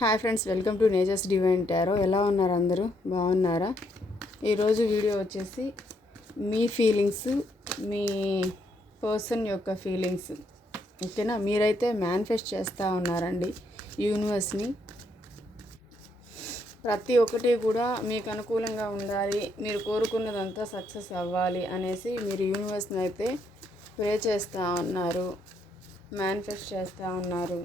Hi friends, welcome to nature's divine tarot. ఎలా ఉన్నారు అందరూ? బాగున్నారా? ఈరోజు వీడియో వచ్చేసి మీ ఫీలింగ్స్, మీ పర్సన్ యొక్క ఫీలింగ్స్, ఓకేనా? మీరైతే మేనిఫెస్ట్ చేస్తూ ఉన్నారండి యూనివర్స్ని. ప్రతి ఒక్కటి కూడా మీకు అనుకూలంగా ఉండాలి, మీరు కోరుకున్నదంతా సక్సెస్ అవ్వాలి అనేసి మీరు యూనివర్స్ని అయితే ప్రే చేస్తూ ఉన్నారు, మేనిఫెస్ట్ చేస్తూ ఉన్నారు.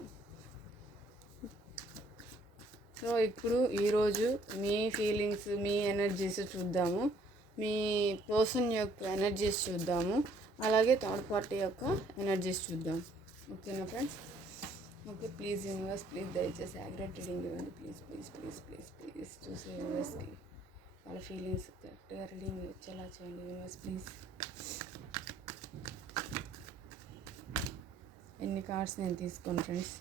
సో ఇప్పుడు ఈరోజు మీ ఫీలింగ్స్, మీ ఎనర్జీస్ చూద్దాము, మీ పర్సన్ యొక్క ఎనర్జీస్ చూద్దాము, అలాగే థర్డ్ పార్టీ యొక్క ఎనర్జీస్ చూద్దాం. ఓకేనా friends? Okay, please universe, please దయచేసి యాక్యురేట్ రీడింగ్ ఇవ్వండి. Please please please please please చూసే యూనివర్స్కి వాళ్ళ ఫీలింగ్స్ కరెక్ట్గా రీడింగ్ వచ్చేలా చేయండి యూనివర్స్ ప్లీజ్. ఎన్ని కార్డ్స్ నేను తీసుకోను ఫ్రెండ్స్.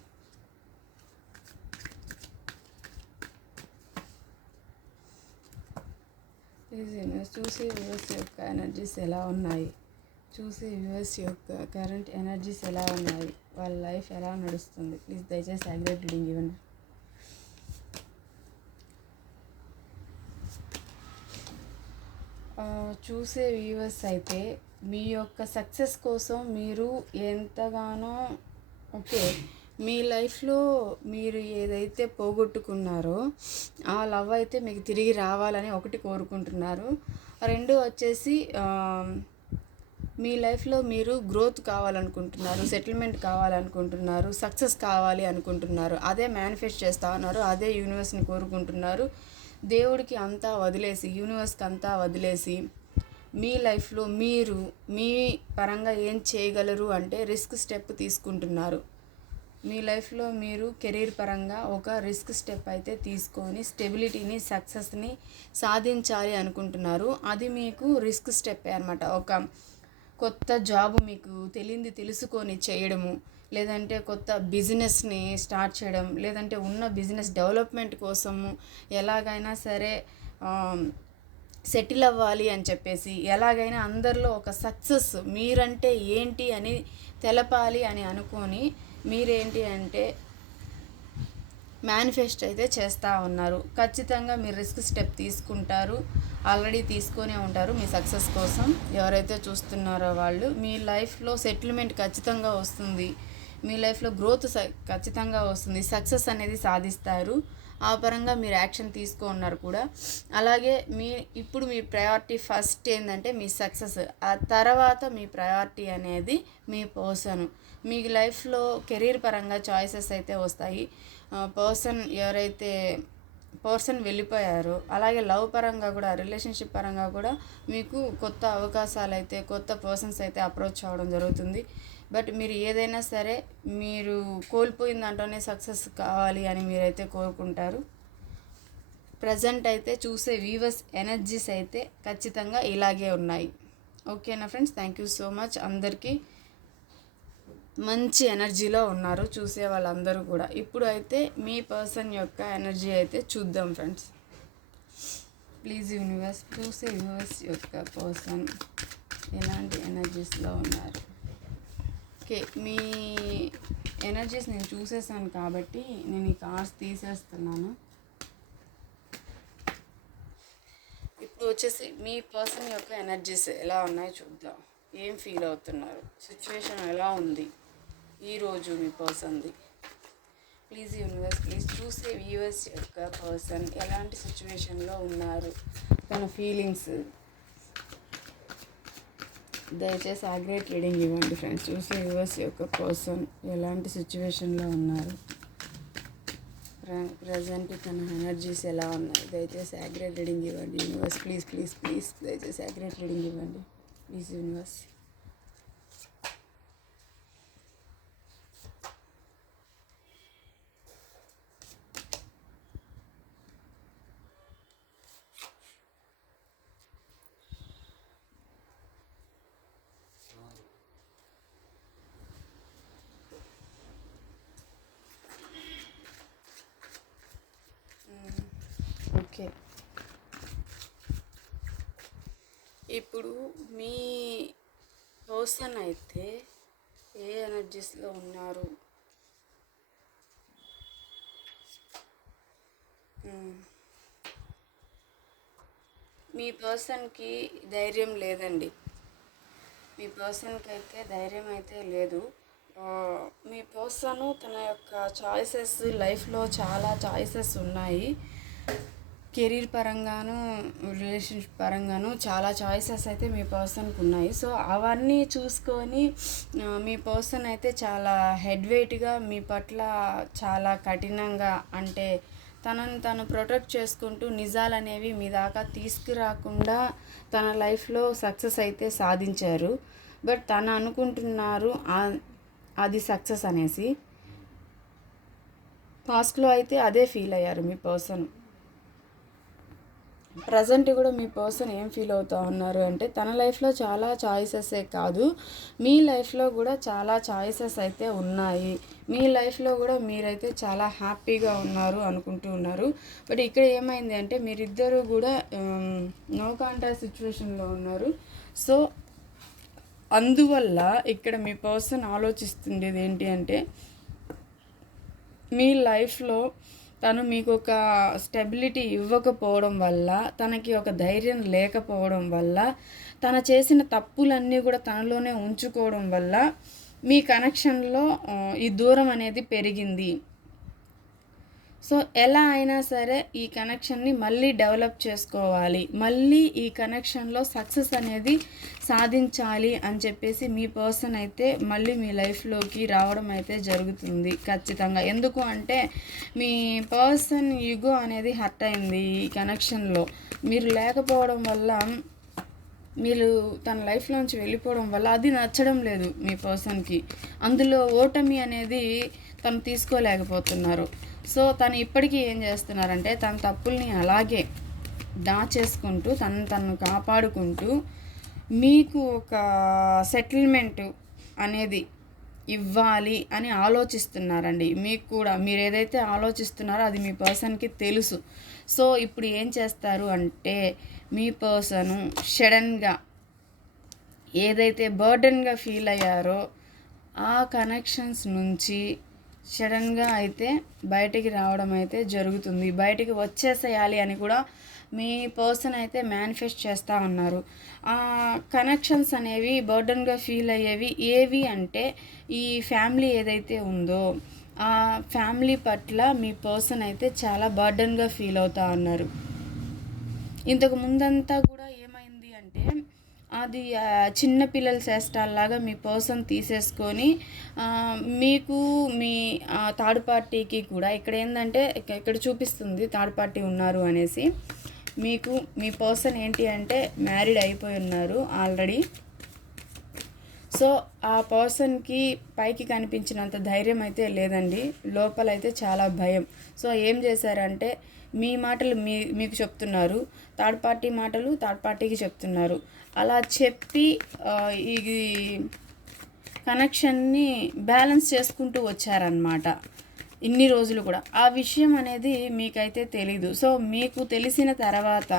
ప్లీజ్ యూనివర్స్, చూసే వ్యూవర్స్ యొక్క ఎనర్జీస్ ఎలా ఉన్నాయి, చూసే వ్యూవర్స్ యొక్క కరెంట్ ఎనర్జీస్ ఎలా ఉన్నాయి, వాళ్ళ లైఫ్ ఎలా నడుస్తుంది, ప్లీజ్ దయచేసి యాక్యురేట్ రీడింగ్ ఇవ్వండి. చూసే వ్యూవర్స్ అయితే మీ యొక్క సక్సెస్ కోసం మీరు ఎంతగానో మీ లైఫ్లో మీరు ఏదైతే పోగొట్టుకున్నారో ఆ లవ్ అయితే మీకు తిరిగి రావాలని ఒకటి కోరుకుంటున్నారు. రెండు వచ్చేసి మీ లైఫ్లో మీరు గ్రోత్ కావాలనుకుంటున్నారు, సెటిల్మెంట్ కావాలనుకుంటున్నారు, సక్సెస్ కావాలి అనుకుంటున్నారు. అదే మేనిఫెస్ట్ చేస్తూ ఉన్నారు, అదే యూనివర్స్ని కోరుకుంటున్నారు. దేవుడికి అంతా వదిలేసి, యూనివర్స్కి అంతా వదిలేసి మీ లైఫ్లో మీరు మీ పరంగా ఏం చేయగలరు అంటే రిస్క్ స్టెప్ తీసుకుంటున్నారు. మీ లైఫ్లో మీరు కెరీర్ పరంగా ఒక రిస్క్ స్టెప్ అయితే తీసుకొని స్టెబిలిటీని, సక్సెస్ని సాధించాలి అనుకుంటున్నారు. అది మీకు రిస్క్ స్టెప్ అనమాట. ఒక కొత్త జాబ్ మీకు తెలియంది తెలుసుకొని చేయడము, లేదంటే కొత్త బిజినెస్ని స్టార్ట్ చేయడం, లేదంటే ఉన్న బిజినెస్ డెవలప్మెంట్ కోసము ఎలాగైనా సరే సెటిల్ అవ్వాలి అని చెప్పేసి, ఎలాగైనా అందరిలో ఒక సక్సెస్ మీరంటే ఏంటి అని తెలపాలి అని అనుకొని మీరేంటి అంటే మేనిఫెస్ట్ అయితే చేస్తూ ఉన్నారు. ఖచ్చితంగా మీరు రిస్క్ స్టెప్ తీసుకుంటారు, ఆల్రెడీ తీసుకొనే ఉంటారు మీ సక్సెస్ కోసం. ఎవరైతే చూస్తున్నారో వాళ్ళు మీ లైఫ్లో సెటిల్మెంట్ ఖచ్చితంగా వస్తుంది, మీ లైఫ్లో గ్రోత్ ఖచ్చితంగా వస్తుంది, సక్సెస్ అనేది సాధిస్తారు. ఆ పరంగా మీరు యాక్షన్ తీసుకున్నారు కూడా. అలాగే ఇప్పుడు మీ ప్రయారిటీ ఫస్ట్ ఏంటంటే మీ సక్సెస్, ఆ తర్వాత మీ ప్రయారిటీ అనేది మీ పర్సన్. మీ లైఫ్లో కెరీర్ పరంగా చాయిసెస్ అయితే వస్తాయి. పర్సన్ వెళ్ళిపోయారు. అలాగే లవ్ పరంగా కూడా, రిలేషన్షిప్ పరంగా కూడా మీకు కొత్త అవకాశాలు అయితే, కొత్త పర్సన్స్ అయితే అప్రోచ్ అవ్వడం జరుగుతుంది. బట్ మీరు ఏదైనా సరే మీరు కోల్పోయిన దాంట్లోనే సక్సెస్ కావాలి అని మీరైతే కోరుకుంటారు. ప్రజెంట్ అయితే చూసే వ్యూవర్స్ ఎనర్జీస్ అయితే ఖచ్చితంగా ఇలాగే ఉన్నాయి. ఓకేనా friends? Thank you so much. అందరికీ మంచి ఎనర్జీలో ఉన్నారు చూసే వాళ్ళందరూ కూడా. ఇప్పుడు అయితే మీ పర్సన్ యొక్క ఎనర్జీ అయితే చూద్దాం ఫ్రెండ్స్. ప్లీజ్ యూనివర్స్, చూసే యూనివర్స్ యొక్క పర్సన్ ఎలాంటి ఎనర్జీస్లో ఉన్నారు. ఓకే, మీ ఎనర్జీస్ నేను చూసేసాను కాబట్టి నేను ఈ కార్డ్స్ తీసేస్తున్నాను. ఇప్పుడు వచ్చేసి మీ పర్సన్ యొక్క ఎనర్జీస్ ఎలా ఉన్నాయో చూద్దాం. ఏం ఫీల్ అవుతున్నారు, సిచ్యువేషన్ ఎలా ఉంది ఈరోజు మీ పర్సన్ది. ప్లీజ్ యూనివర్స్, ప్లీజ్ చూసే వ్యూవర్స్ యొక్క పర్సన్ ఎలాంటి సిచ్యువేషన్లో ఉన్నారు, తన ఫీలింగ్స్ దయచేసి యాక్యురేట్ రీడింగ్ ఇవ్వండి ఫ్రెండ్స్. చూసే వ్యూవర్స్ యొక్క పర్సన్ ఎలాంటి సిచ్యువేషన్లో ఉన్నారు, ప్రజెంట్ తన ఎనర్జీస్ ఎలా ఉన్నాయి, దయచేసి యాక్యురేట్ రీడింగ్ ఇవ్వండి యూనివర్స్ ప్లీజ్ ప్లీజ్ ప్లీజ్. దయచేసి యాక్యురేట్ రీడింగ్ ఇవ్వండి ప్లీజ్ యూనివర్స్. ఓకే, ఇప్పుడు మీ పర్సన్ అయితే ఏ ఎనర్జీస్లో ఉన్నారు, మీ పర్సన్కి ధైర్యం లేదండి. మీ పర్సన్కి అయితే ధైర్యం అయితే లేదు. మీ పర్సన్ తన యొక్క చాయిసెస్, లైఫ్లో చాలా చాయిసెస్ ఉన్నాయి. కెరీర్ పరంగాను, రిలేషన్షిప్ పరంగాను చాలా చాయిసెస్ అయితే మీ పర్సన్కి ఉన్నాయి. సో అవన్నీ చూసుకొని మీ పర్సన్ అయితే చాలా హెడ్ వెయిట్గా మీ పట్ల చాలా కఠినంగా, అంటే తనను తను ప్రొటెక్ట్ చేసుకుంటూ నిజాలు అనేవి మీ దాకా తీసుకురాకుండా తన లైఫ్లో సక్సెస్ అయితే సాధించారు. బట్ తను అనుకుంటున్నారు అది సక్సెస్ అనేసి. పాస్ట్లో అయితే అదే ఫీల్ అయ్యారు మీ పర్సన్. ప్రజెంట్ కూడా మీ పర్సన్ ఏం ఫీల్ అవుతూ ఉన్నారు అంటే తన లైఫ్లో చాలా చాయిసెసే కాదు, మీ లైఫ్లో కూడా చాలా చాయిసెస్ అయితే ఉన్నాయి. మీ లైఫ్లో కూడా మీరైతే చాలా హ్యాపీగా ఉన్నారు అనుకుంటూ ఉన్నారు. బట్ ఇక్కడ ఏమైంది అంటే మీరిద్దరూ కూడా నో కాంటాక్ట్ సిచ్యువేషన్లో ఉన్నారు. సో అందువల్ల ఇక్కడ మీ పర్సన్ ఆలోచిస్తుండేది ఏంటి అంటే మీ లైఫ్లో తను మీకు ఒక స్టెబిలిటీ ఇవ్వకపోవడం వల్ల, తనకి ఒక ధైర్యం లేకపోవడం వల్ల, తను చేసిన తప్పులన్నీ కూడా తనలోనే ఉంచుకోవడం వల్ల మీ కనెక్షన్లో ఈ దూరం అనేది పెరిగింది. సో ఎలా అయినా సరే ఈ కనెక్షన్ని మళ్ళీ డెవలప్ చేసుకోవాలి, మళ్ళీ ఈ కనెక్షన్లో సక్సెస్ అనేది సాధించాలి అని చెప్పేసి మీ పర్సన్ అయితే మళ్ళీ మీ లైఫ్లోకి రావడం అయితే జరుగుతుంది ఖచ్చితంగా. ఎందుకు అంటే మీ పర్సన్ ఈగో అనేది హర్ట్ అయింది ఈ కనెక్షన్లో. మీరు లేకపోవడం వల్ల, మీరు తన లైఫ్లోంచి వెళ్ళిపోవడం వల్ల అది నచ్చడం లేదు మీ పర్సన్కి. అందులో ఓటమి అనేది తను తీసుకోలేకపోతున్నారు. సో తను ఇప్పటికీ ఏం చేస్తున్నారంటే తన తప్పుల్ని అలాగే దాచేసుకుంటూ తను కాపాడుకుంటూ మీకు ఒక సెటిల్మెంట్ అనేది ఇవ్వాలి అని ఆలోచిస్తున్నారండి. మీకు కూడా మీరు ఏదైతే ఆలోచిస్తున్నారో అది మీ పర్సన్కి తెలుసు. సో ఇప్పుడు ఏం చేస్తారు అంటే మీ పర్సను సడన్గా ఏదైతే బర్డెన్గా ఫీల్ అయ్యారో ఆ కనెక్షన్స్ నుంచి సడన్గా అయితే బయటికి రావడం అయితే జరుగుతుంది. బయటికి వచ్చేసేయాలి అని కూడా మీ పర్సన్ అయితే మేనిఫెస్ట్ చేస్తూ ఉన్నారు. ఆ కనెక్షన్స్ అనేవి బర్డన్గా ఫీల్ అయ్యేవి ఏవి అంటే ఈ ఫ్యామిలీ ఏదైతే ఉందో ఆ ఫ్యామిలీ పట్ల మీ పర్సన్ అయితే చాలా బర్డన్గా ఫీల్ అవుతూ ఉన్నారు. ఇంతకు ముందంతా కూడా ఏమైంది అంటే అది చిన్న పిల్లల చేష్టాల్లాగా మీ పర్సన్ తీసేసుకొని మీకు మీ థర్డ్ పార్టీకి కూడా ఇక్కడ ఏంటంటే ఇక్కడ చూపిస్తుంది థర్డ్ పార్టీ ఉన్నారు అనేసి. మీకు మీ పర్సన్ ఏంటి అంటే మ్యారీడ్ అయిపోయి ఉన్నారు ఆల్రెడీ. సో ఆ పర్సన్కి పైకి కనిపించినంత ధైర్యం అయితే లేదండి, లోపలైతే చాలా భయం. సో ఏం చేశారంటే మీ మాటలు మీకు చెప్తున్నారు, థర్డ్ పార్టీ మాటలు థర్డ్ పార్టీకి చెప్తున్నారు. అలా చెప్పి ఈ కనెక్షన్ని బ్యాలెన్స్ చేసుకుంటూ వచ్చారనమాట ఇన్ని రోజులు కూడా. ఆ విషయం అనేది మీకైతే తెలీదు. సో మీకు తెలిసిన తర్వాత,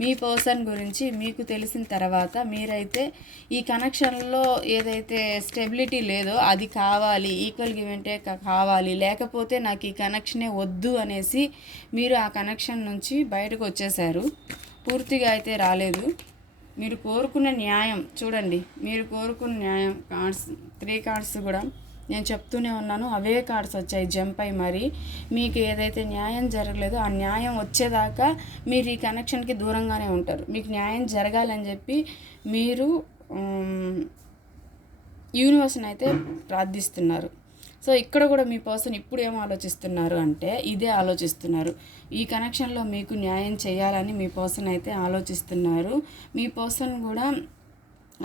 మీ పర్సన్ గురించి మీకు తెలిసిన తర్వాత మీరైతే ఈ కనెక్షన్లో ఏదైతే స్టెబిలిటీ లేదో అది కావాలి, ఈక్వల్ గివ్ అండ్ టేక్ కావాలి, లేకపోతే నాకు ఈ కనెక్షనే వద్దు అనేసి మీరు ఆ కనెక్షన్ నుంచి బయటకు వచ్చేసారు. పూర్తిగా అయితే రాలేదు. మీరు కోరుకున్న న్యాయం చూడండి, మీరు కోరుకున్న న్యాయం కార్డ్స్ 3 కార్డ్స్ కూడా నేను చెప్తూనే ఉన్నాను, అవే కార్డ్స్ వచ్చాయి జంప్ అయి. మరి మీకు ఏదైతే న్యాయం జరగలేదో ఆ న్యాయం వచ్చేదాకా మీరు ఈ కనెక్షన్కి దూరంగానే ఉంటారు. మీకు న్యాయం జరగాలని చెప్పి మీరు యూనివర్స్ని అయితే ప్రార్థిస్తున్నారు. సో ఇక్కడ కూడా మీ పర్సన్ ఇప్పుడు ఏం ఆలోచిస్తున్నారు అంటే ఇదే ఆలోచిస్తున్నారు. ఈ కనెక్షన్లో మీకు న్యాయం చేయాలని మీ పర్సన్ అయితే ఆలోచిస్తున్నారు. మీ పర్సన్ కూడా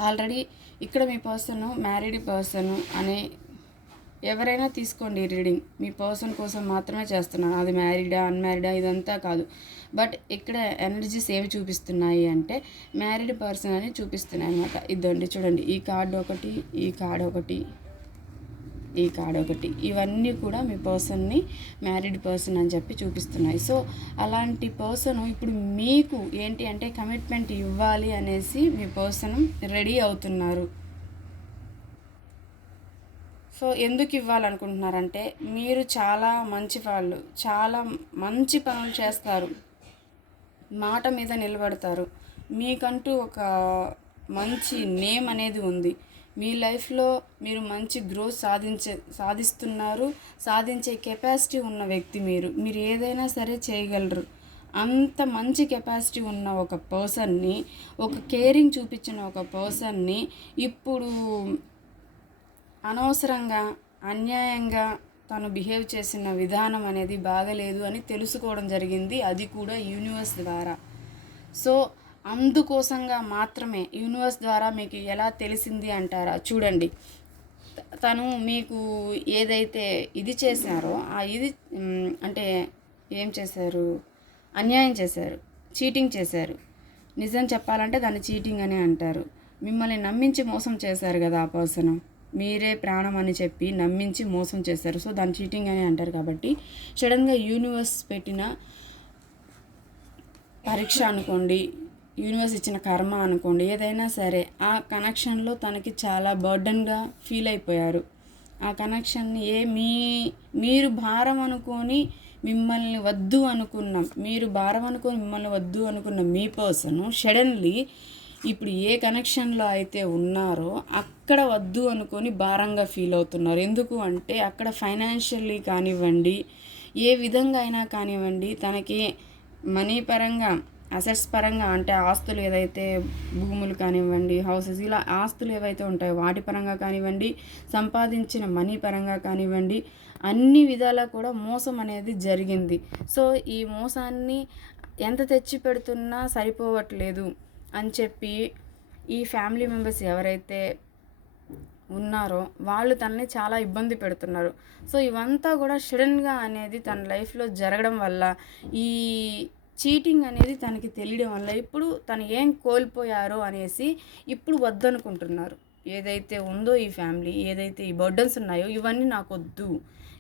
ఆల్రెడీ ఇక్కడ మీ పర్సన్ మ్యారీడ్ పర్సన్ అనే ఎవరైనా తీసుకోండి రీడింగ్, మీ పర్సన్ కోసం మాత్రమే చేస్తున్నాను. అది మ్యారీడా అన్మ్యారీడా ఇదంతా కాదు. బట్ ఇక్కడ ఎనర్జీస్ ఏవి చూపిస్తున్నాయి అంటే మ్యారీడ్ పర్సన్ అని చూపిస్తున్నాయి అనమాట. ఇదండి చూడండి, ఈ కార్డు ఒకటి, ఈ కార్డు ఒకటి, ఈ కార్డ్ ఒకటి, ఇవన్నీ కూడా మీ పర్సన్ని మ్యారీడ్ పర్సన్ అని చెప్పి చూపిస్తున్నాయి. సో అలాంటి పర్సన్ ఇప్పుడు మీకు ఏంటి అంటే కమిట్మెంట్ ఇవ్వాలి అనేసి మీ పర్సన్ రెడీ అవుతున్నారు. సో సో ఎందుకు ఇవ్వాలనుకుంటున్నారంటే మీరు చాలా మంచి వాళ్ళు, చాలా మంచి పనులు చేస్తారు, మాట మీద నిలబడతారు, మీకంటూ ఒక మంచి నేమ్ అనేది ఉంది, మీ లైఫ్లో మీరు మంచి గ్రోత్ సాధిస్తున్నారు, సాధించే కెపాసిటీ ఉన్న వ్యక్తి మీరు ఏదైనా సరే చేయగలరు. అంత మంచి కెపాసిటీ ఉన్న ఒక పర్సన్ని, ఒక కేరింగ్ చూపించిన ఒక పర్సన్ని ఇప్పుడు అనవసరంగా అన్యాయంగా తను బిహేవ్ చేసిన విధానం అనేది బాగలేదు అని తెలుసుకోవడం జరిగింది, అది కూడా యూనివర్స్ ద్వారా. సో అందుకోసంగా మాత్రమే యూనివర్స్ ద్వారా మీకు ఎలా తెలిసింది అంటారా? చూడండి, తను మీకు ఏదైతే ఇది చేశారో ఆ ఇది అంటే ఏం చేశారు, అన్యాయం చేశారు, చీటింగ్ చేశారు. నిజం చెప్పాలంటే దాన్ని చీటింగ్ అనే అంటారు. మిమ్మల్ని నమ్మించి మోసం చేశారు కదా ఆ పర్సన్, మీరే ప్రాణం అని చెప్పి నమ్మించి మోసం చేశారు. సో దాన్ని చీటింగ్ అని అంటారు. కాబట్టి సడన్గా యూనివర్స్ పెట్టిన పరీక్ష అనుకోండి, యూనివర్స్ ఇచ్చిన కర్మ అనుకోండి, ఏదైనా సరే ఆ కనెక్షన్లో తనకి చాలా బర్డన్గా ఫీల్ అయిపోయారు. ఆ కనెక్షన్ని మీరు భారం అనుకొని మిమ్మల్ని వద్దు అనుకున్నాం, మీరు భారం అనుకొని మిమ్మల్ని వద్దు అనుకున్న మీ పర్సన్ సడన్లీ ఇప్పుడు ఏ కనెక్షన్లో అయితే ఉన్నారో అక్కడ వద్దు అనుకొని భారంగా ఫీల్ అవుతున్నారు. ఎందుకు అంటే అక్కడ ఫైనాన్షియల్లీ కానివ్వండి, ఏ విధంగా అయినా కానివ్వండి, తనకి మనీ పరంగా, అసెట్స్ పరంగా అంటే ఆస్తులు ఏదైతే భూములు కానివ్వండి, హౌసెస్, ఇలా ఆస్తులు ఏవైతే ఉంటాయో వాటి పరంగా కానివ్వండి, సంపాదించిన మనీ పరంగా కానివ్వండి, అన్ని విధాలా కూడా మోసం అనేది జరిగింది. సో ఈ మోసాన్ని ఎంత తెచ్చి పెడుతున్నా సరిపోవట్లేదు అని చెప్పి ఈ ఫ్యామిలీ మెంబర్స్ ఎవరైతే ఉన్నారో వాళ్ళు తనని చాలా ఇబ్బంది పెడుతున్నారు. సో ఇవంతా కూడా సడన్గా అనేది తన లైఫ్లో జరగడం వల్ల, ఈ చీటింగ్ అనేది తనకి తెలియడం వల్ల ఇప్పుడు తను ఏం కోల్పోయారో అనేసి ఇప్పుడు వద్దనుకుంటున్నారు. ఏదైతే ఉందో ఈ ఫ్యామిలీ, ఏదైతే ఈ బర్డన్స్ ఉన్నాయో ఇవన్నీ నాకు వద్దు,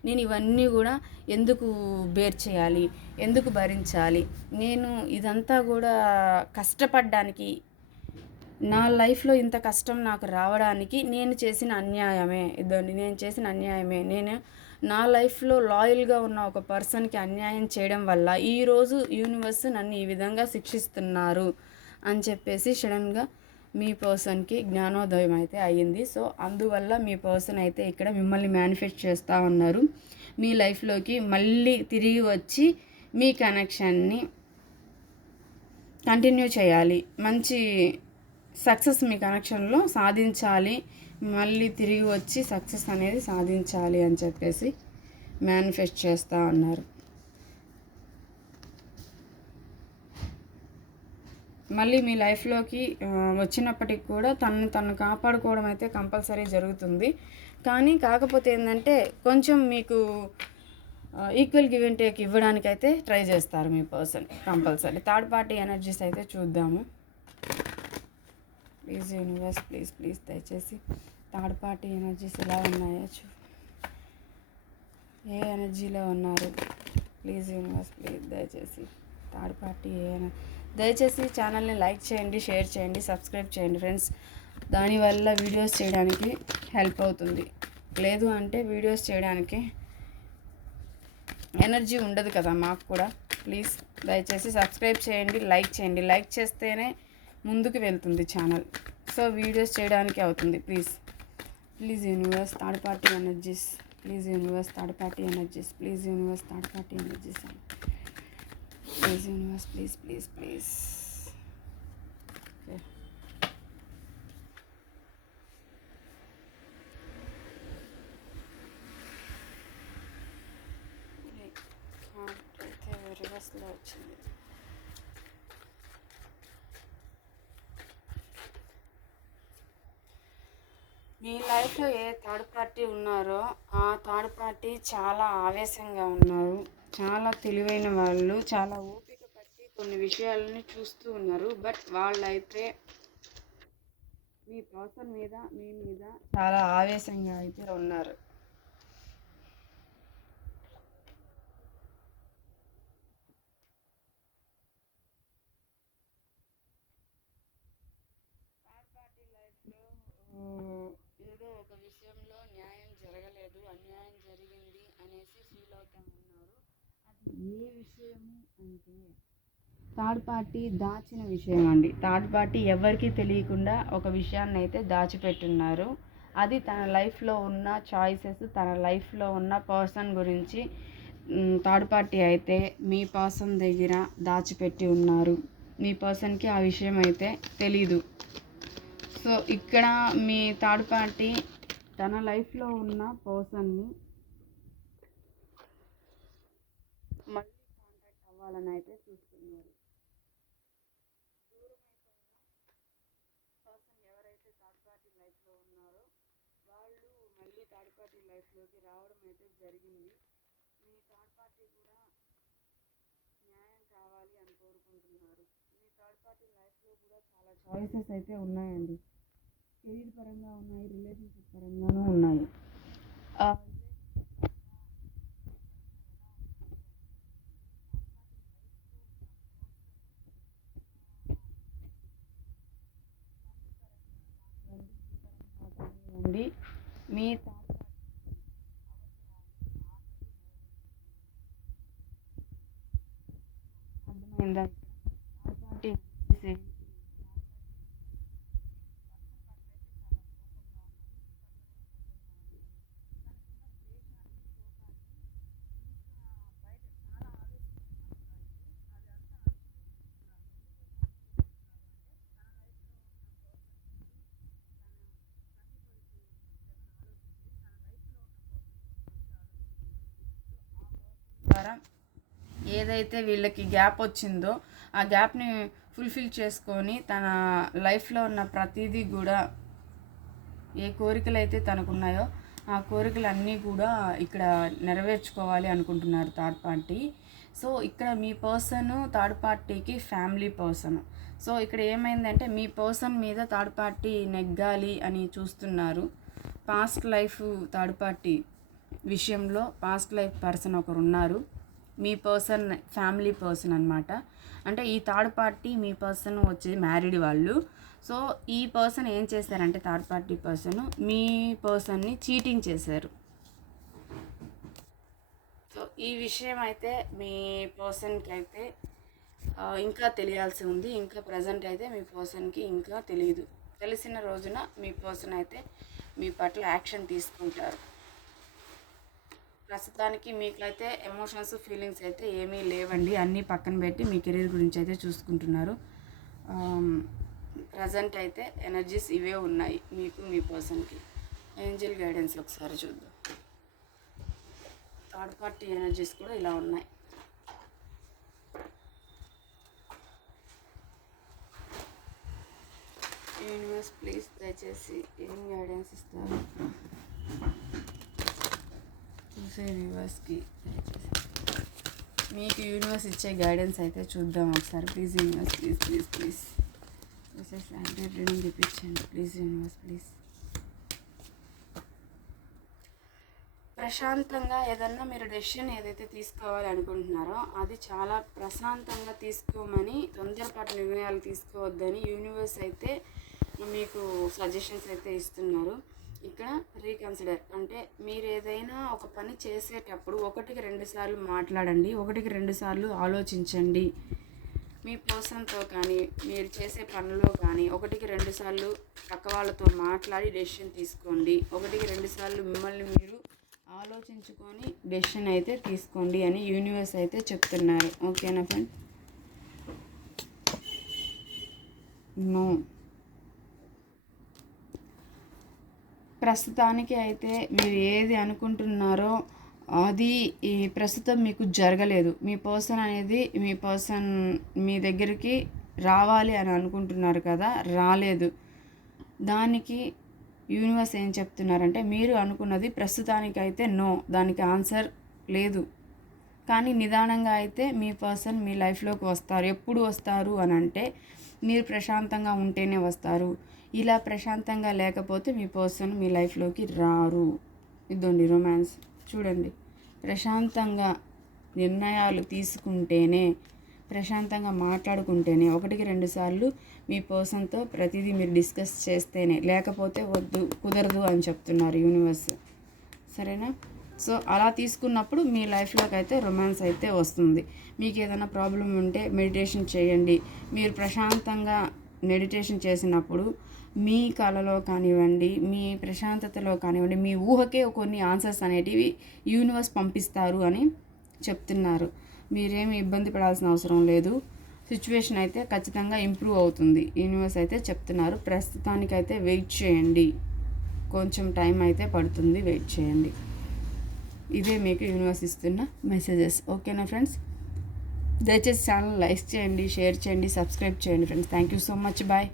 నేను ఇవన్నీ కూడా ఎందుకు బేర్ చేయాలి, ఎందుకు భరించాలి, నేను ఇదంతా కూడా కష్టపడ్డానికి, నా లైఫ్లో ఇంత కష్టం నాకు రావడానికి నేను చేసిన అన్యాయమే, నేను నా లైఫ్లో లాయల్గా ఉన్న ఒక పర్సన్కి అన్యాయం చేయడం వల్ల ఈరోజు యూనివర్స్ నన్ను ఈ విధంగా శిక్షిస్తున్నారు అని చెప్పేసి సడన్గా మీ పర్సన్కి జ్ఞానోదయం అయితే అయ్యింది. సో అందువల్ల మీ పర్సన్ అయితే ఇక్కడ మిమ్మల్ని మేనిఫెస్ట్ చేస్తూ ఉన్నారు. మీ లైఫ్లోకి మళ్ళీ తిరిగి వచ్చి మీ కనెక్షన్ని కంటిన్యూ చేయాలి, మంచి సక్సెస్ మీ కనెక్షన్లో సాధించాలి, మళ్ళీ తిరిగి వచ్చి సక్సెస్ అనేది సాధించాలి అని చెప్పేసి మేనిఫెస్ట్ చేస్తూ ఉన్నారు. మళ్ళీ మీ లైఫ్లోకి వచ్చినప్పటికి కూడా తను కాపాడుకోవడం అయితే కంపల్సరీ జరుగుతుంది. కానీ కాకపోతే ఏంటంటే కొంచెం మీకు ఈక్వల్ గివ్ అండ్ టేక్ ఇవ్వడానికైతే ట్రై చేస్తారు మీ person compulsory. Third party energies అయితే చూద్దాము. ప్లీజ్ యూనివర్స్, ప్లీజ్ దయచేసి థర్డ్ పార్టీ ఎనర్జీస్ ఎలా ఉన్నాయో ఏ ఎనర్జీలో ఉన్నారు, ప్లీజ్ యూనివర్స్, ప్లీజ్ దయచేసి థర్డ్ పార్టీ దయచేసి ఛానల్ని లైక్ చేయండి, షేర్ చేయండి, సబ్స్క్రైబ్ చేయండి ఫ్రెండ్స్. దానివల్ల వీడియోస్ చేయడానికి హెల్ప్ అవుతుంది. లేదు అంటే వీడియోస్ చేయడానికి ఎనర్జీ ఉండదు కదా మాకు కూడా. ప్లీజ్ దయచేసి సబ్స్క్రైబ్ చేయండి, లైక్ చేయండి. లైక్ చేస్తేనే ముందుకు వెళ్తుంది ఛానల్, సో వీడియోస్ చేయడానికి అవుతుంది. Please universe third party energies, please universe third party energies, please universe third party energies, please universe, please. అయితే రివర్స్లో వచ్చింది. మీ లైఫ్లో ఏ థర్డ్ పార్టీ ఉన్నారో ఆ థర్డ్ పార్టీ చాలా ఆవేశంగా ఉన్నారు, చాలా తెలివైన వాళ్ళు, చాలా ఓపిక పట్టి కొన్ని విషయాలని చూస్తూ ఉన్నారు. బట్ వాళ్ళైతే మీ పర్సన్ మీద, మీ మీద చాలా ఆవేశంగా అయితే ఉన్నారు. థర్డ్ పార్టీ లైఫ్లో ఏదో ఒక విషయంలో న్యాయం జరగలేదు. అన్యాయం జరిగింది అనేసి ఫీల్ అవుతా ఉన్నారు. అది ఏ విషయము అంటే థర్డ్ పార్టీ దాచిన విషయం అండి. థర్డ్ పార్టీ ఎవరికీ తెలియకుండా ఒక విషయాన్ని అయితే దాచిపెట్టున్నారు. అది తన లైఫ్లో ఉన్న చాయిసెస్, తన లైఫ్లో ఉన్న పర్సన్ గురించి థర్డ్ పార్టీ అయితే మీ పర్సన్ దగ్గర దాచిపెట్టి ఉన్నారు. మీ పర్సన్కి ఆ విషయం అయితే తెలీదు. సో ఇక్కడ మీ థర్డ్ పార్టీ తన లైఫ్లో ఉన్న పర్సన్ని మళ్ళీ కాంటాక్ట్ అవ్వాలని అయితే చూస్తున్నారు. పర్సన్ ఎవరైతే థర్డ్ పార్టీ లైఫ్లో ఉన్నారో వాళ్ళు మళ్ళీ థర్డ్ పార్టీ లైఫ్లోకి రావడం అయితే జరిగింది. మీ థర్డ్ పార్టీ కూడా న్యాయం కావాలి అని కోరుకుంటున్నారు. మీ థర్డ్ పార్టీ లైఫ్లో కూడా చాలా చాయిసెస్ అయితే ఉన్నాయండి. కెరీర్ పరంగా ఉన్నాయి, రిలేషన్షిప్ పరంగానూ ఉన్నాయి. కానివ్వండి మీ అర్థమైందా? థర్డ్ పార్టీ ద్వారా ఏదైతే వీళ్ళకి గ్యాప్ వచ్చిందో ఆ గ్యాప్ని ఫుల్ఫిల్ చేసుకొని తన లైఫ్లో ఉన్న ప్రతిదీ కూడా ఏ కోరికలు అయితే తనకున్నాయో ఆ కోరికలన్నీ కూడా ఇక్కడ నెరవేర్చుకోవాలి అనుకుంటున్నారు థర్డ్ పార్టీ. సో ఇక్కడ మీ పర్సన్ థర్డ్ పార్టీకి ఫ్యామిలీ పర్సన్. సో ఇక్కడ ఏమైందంటే మీ పర్సన్ మీద థర్డ్ పార్టీ నెగ్గాలి అని చూస్తున్నారు. పాస్ట్ లైఫ్ థర్డ్ పార్టీ విషయంలో పాస్ట్ లైఫ్ పర్సన్ ఒకరు ఉన్నారు. మీ పర్సన్ ఫ్యామిలీ పర్సన్ అనమాట. అంటే ఈ థర్డ్ పార్టీ మీ పర్సన్ వచ్చి మ్యారీడ్ వాళ్ళు. సో ఈ పర్సన్ ఏం చేశారంటే థర్డ్ పార్టీ పర్సన్ మీ పర్సన్ని చీటింగ్ చేశారు. సో ఈ విషయం అయితే మీ పర్సన్కి అయితే ఇంకా తెలియాల్సి ఉంది. ఇంకా ప్రజెంట్ అయితే మీ పర్సన్కి ఇంకా తెలియదు. తెలిసిన రోజున మీ పర్సన్ అయితే మీ పట్ల యాక్షన్ తీసుకుంటారు. ప్రస్తుతానికి మీకైతే ఎమోషన్స్ ఫీలింగ్స్ అయితే ఏమీ లేవండి. అన్నీ పక్కన పెట్టి మీ కెరీర్ గురించి అయితే చూసుకుంటున్నారు. ప్రజెంట్ అయితే ఎనర్జీస్ ఇవే ఉన్నాయి మీకు మీ పర్సన్కి. ఏంజల్ గైడెన్స్ ఒకసారి చూద్దాం. థర్డ్ పార్టీ ఎనర్జీస్ కూడా ఇలా ఉన్నాయి. యూనివర్స్ ప్లీజ్ దయచేసి ఏం గైడెన్స్ ఇస్తారు చూసే వ్యూవర్స్కి. మీకు యూనివర్స్ ఇచ్చే గైడెన్స్ అయితే చూద్దాం ఒకసారి. Please universe please please please reading చూపించండి ప్లీజ్ యూనివర్స్ ప్లీజ్. ప్రశాంతంగా ఏదన్నా మీరు డెసిషన్ ఏదైతే తీసుకోవాలి అనుకుంటున్నారో అది చాలా ప్రశాంతంగా తీసుకోమని, తొందరపాటు నిర్ణయాలు తీసుకోవద్దని యూనివర్స్ అయితే మీకు సజెషన్స్ అయితే ఇస్తున్నారు. ఇక్కడ రీకన్సిడర్ అంటే మీరు ఏదైనా ఒక పని చేసేటప్పుడు 1-2 సార్లు మాట్లాడండి, 1-2 సార్లు ఆలోచించండి. మీ పర్సన్తో కానీ మీరు చేసే పనిలో కానీ 1-2 సార్లు పక్క వాళ్ళతో మాట్లాడి డెసిషన్ తీసుకోండి. 1-2 సార్లు మిమ్మల్ని మీరు ఆలోచించుకొని డెసిషన్ అయితే తీసుకోండి అని యూనివర్స్ అయితే చెప్తున్నారు. ఓకేనా ఫ్రెండ్? నో, ప్రస్తుతానికి అయితే మీరు ఏది అనుకుంటున్నారో అది ప్రస్తుతం మీకు జరగలేదు. మీ పర్సన్ మీ దగ్గరికి రావాలి అని అనుకుంటున్నారు కదా, రాలేదు. దానికి యూనివర్స్ ఏం చెప్తున్నారంటే మీరు అనుకున్నది ప్రస్తుతానికైతే నో, దానికి ఆన్సర్ లేదు. కానీ నిదానంగా అయితే మీ పర్సన్ మీ లైఫ్లోకి వస్తారు. ఎప్పుడు వస్తారు అని అంటే మీరు ప్రశాంతంగా ఉంటేనే వస్తారు. ఇలా ప్రశాంతంగా లేకపోతే మీ పర్సన్ మీ లైఫ్లోకి రారు. ఇదండి రొమాన్స్. చూడండి, ప్రశాంతంగా నిర్ణయాలు తీసుకుంటేనే, ప్రశాంతంగా మాట్లాడుకుంటేనే, 1-2 సార్లు మీ పర్సన్తో ప్రతిదీ మీరు డిస్కస్ చేస్తేనే, లేకపోతే వద్దు కుదరదు అని చెప్తున్నారు యూనివర్స్. సరేనా? సో అలా తీసుకున్నప్పుడు మీ లైఫ్లోకి అయితే రొమాన్స్ అయితే వస్తుంది. మీకు ఏదైనా ప్రాబ్లం ఉంటే మెడిటేషన్ చేయండి. మీరు ప్రశాంతంగా మెడిటేషన్ చేసినప్పుడు మీ కళలో కానివ్వండి, మీ ప్రశాంతతలో కానివ్వండి, మీ ఊహకే కొన్ని ఆన్సర్స్ అనేటివి యూనివర్స్ పంపిస్తారు అని చెప్తున్నారు. మీరేమి ఇబ్బంది పడాల్సిన అవసరం లేదు. సిచ్యువేషన్ అయితే ఖచ్చితంగా ఇంప్రూవ్ అవుతుంది యూనివర్స్ అయితే చెప్తున్నారు. ప్రస్తుతానికైతే వెయిట్ చేయండి, కొంచెం టైం అయితే పడుతుంది, వెయిట్ చేయండి. ఇదే మీకు యూనివర్స్ ఇస్తున్న మెసేజెస్. ఓకేనా ఫ్రెండ్స్? దయచేసి ఛానల్ లైక్ చేయండి, షేర్ చేయండి, సబ్స్క్రైబ్ చేయండి friends. Thank you so much. Bye.